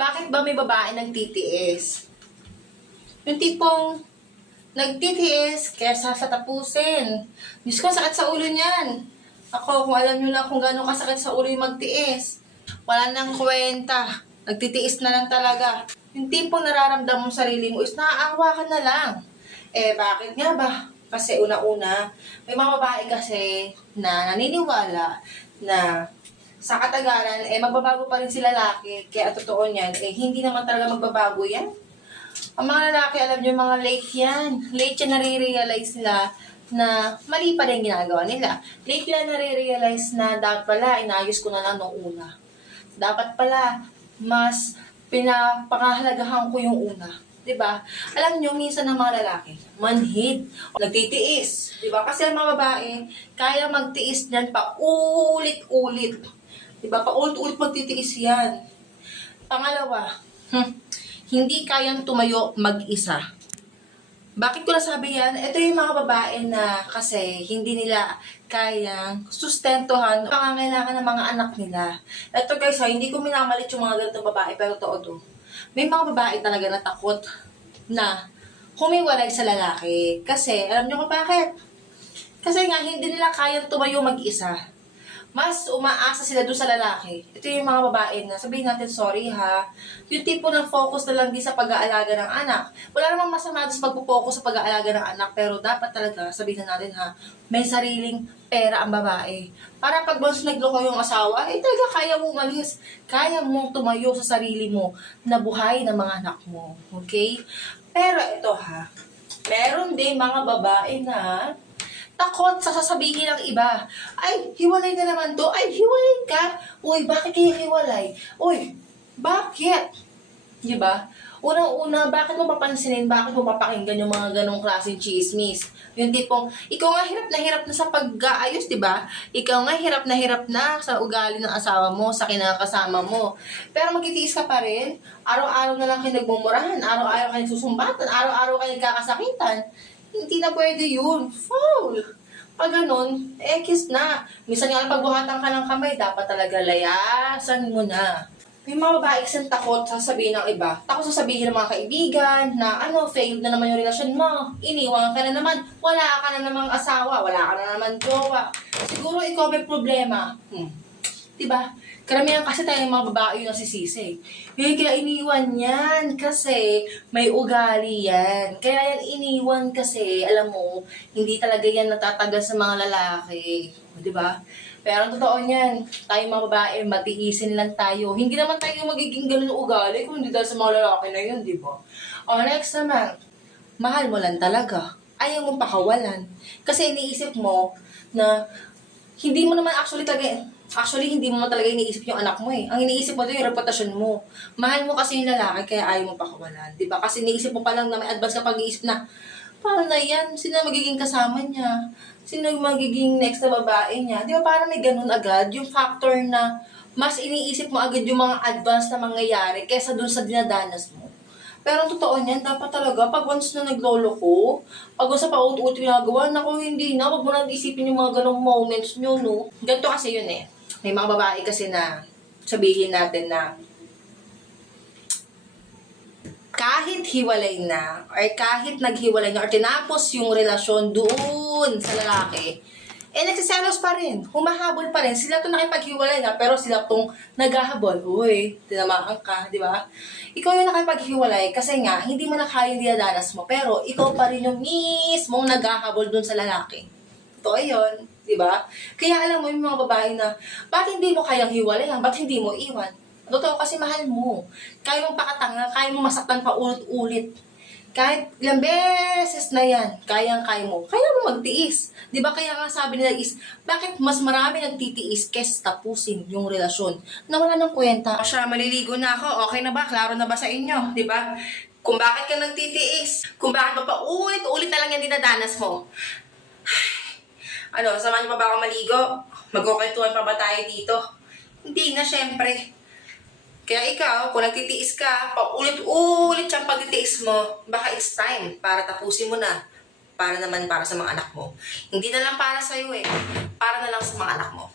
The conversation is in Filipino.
Bakit ba may babae nagtitiis? Yung tipong nagtitiis kesa sa tapusin. Diyos ko, sakit sa ulo niyan. Ako, kung alam nyo lang kung gano'ng kasakit sa ulo yung magtiis. Wala nang kwenta. Nagtitiis na lang talaga. Yung tipong nararamdaman mo sarili mo is naaawa ka na lang. Bakit nga ba? Kasi una-una, may mga babae kasi na naniniwala na sa katagalan, magbabago pa rin si lalaki. Kaya totoo niyan, hindi naman talaga magbabago yan. Ang mga lalaki, alam niyo, mga late yan. Late yan nare-realize nila na mali pa rin ginagawa nila. Late yan nare-realize na dapat pala, inayos ko na lang nung una. Dapat pala, mas pinapangahalagahan ko yung una. Diba? Alam niyo, minsan ng mga lalaki, manhid, nagtitiis. Diba? Kasi ang mga babae, kaya magtiis niyan pa ulit-ulit. Diba? Pa ulit-ulit magtitiis yan. Pangalawa, hindi kayang tumayo mag-isa. Bakit ko nasabi yan? Ito yung mga babae na kasi hindi nila kayang sustentuhan ang pangangailangan ng mga anak nila. Ito guys, hindi ko minamalit yung mga ganitong babae, pero totoo to. May mga babae talaga na takot na humiwalay sa lalaki. Kasi, alam nyo kung bakit? Kasi nga, hindi nila kayang tumayo mag-isa. Mas umaasa sila doon sa lalaki. Ito yung mga babae na sabihin natin, sorry ha, yung tipo ng focus na lang din sa pag-aalaga ng anak. Wala namang masama doon sa pagpo-focus sa pag-aalaga ng anak, pero dapat talaga, sabihin natin ha, may sariling pera ang babae. Para pag once nagloko yung asawa, talaga kaya mong umalis. Kaya mong tumayo sa sarili mo na buhay ng mga anak mo. Okay? Pero ito ha, meron din mga babae na takot sa sasabihin ng iba. Ay, hiwalay na naman to. Ay, hiwalay ka. Uy, bakit kayo hiwalay? Uy, bakit? Diba? Unang-una, bakit mo papansinin, bakit mo papakinggan yung mga ganong klaseng chismis? Yung tipong, ikaw nga hirap na sa pag-aayos, diba? Ikaw nga hirap na sa ugali ng asawa mo, sa kinakasama mo. Pero magtitiis ka pa rin. Araw-araw na lang kayo nagmumurahan. Araw-araw kayo susumbatan. Araw-araw kayo nagkakasakitan. Hindi na pwede yun. Foul! Pag ganun, kiss na. Minsan nga lang pagbuhatan ka ng kamay, dapat talaga layasan mo na. May mga babae kasing takot sasabihin ng iba. Takot sasabihin ng mga kaibigan na failed na naman yung relasyon mo. Iniwan ka na naman. Wala ka na namang asawa. Wala ka na naman jowa. Siguro ikaw may problema. Diba? Karamihan kasi tayong mga babae yung nasisisi. Kaya iniwan yan kasi may ugali yan. Kaya yan iniwan kasi, alam mo, hindi talaga yan natatagal sa mga lalaki. Diba? Pero ang totoo niyan, tayong mga babae, matiisin lang tayo. Hindi naman tayo magiging ganun ugali kung hindi dahil sa mga lalaki na yun, diba? O next naman, mahal mo lang talaga. Ayaw mong pakawalan. Kasi iniisip mo na hindi mo naman actually, hindi mo talaga iniisip yung anak mo eh. Ang iniisip mo doon yung reputasyon mo. Mahal mo kasi yung lalaki, kaya ayaw mo pakawalan. Diba? Kasi iniisip mo pa lang na may advance ka pag-iisip na, paano na yan? Sino magiging kasama niya? Sino magiging next na babae niya? Di ba parang may ganun agad? Yung factor na mas iniisip mo agad yung mga advance na mangyayari kesa dun sa dinadanas mo. Pero ang totoo niyan, dapat talaga, pag once na naglolo ko, pag once na pauut-uut yung ginagawa, naku, hindi na, wag mo na isipin yung mga ganong moments nyo, no? Ganito kasi yun eh. May mga babae kasi na sabihin natin na kahit hiwalay na, or kahit naghiwalay na, or tinapos yung relasyon doon sa lalaki, nagsiselos pa rin. Humahabol pa rin. Sila itong nakipaghiwalay na, pero sila itong naghahabol. Uy, tinamaan ka, di ba? Ikaw yung nakipaghiwalay kasi nga, hindi mo na kaya yung dinadanas mo, pero ikaw pa rin yung mismong naghahabol doon sa lalaki. Ito yun, di ba? Kaya alam mo yung mga babae na, bakit hindi mo kayang hiwalayan? Ba't hindi mo iwan? Totoo kasi mahal mo. Kaya mong pakatanga, kaya mong masaktan pa ulit-ulit. Kahit ilang beses na yan, kaya mo magtiis. Di ba kaya nga sabi nila is, bakit mas marami nagtitiis kesa tapusin yung relasyon na wala nang kwenta? Siya, maliligo na ako. Okay na ba? Klaro na ba sa inyo? Di ba? Kung bakit ka nagtitiis, kung bakit pa ulit-ulit na lang yung dinadanas mo. Samahan niyo pa ba ako maligo? Magkukwentuhan pa ba tayo dito? Hindi na, syempre. Kaya ikaw, kung nagtitiis ka, paulit-ulit siyang pagtitiis mo, baka it's time para tapusin mo na. Para naman para sa mga anak mo. Hindi na lang para sa'yo eh. Para na lang sa mga anak mo.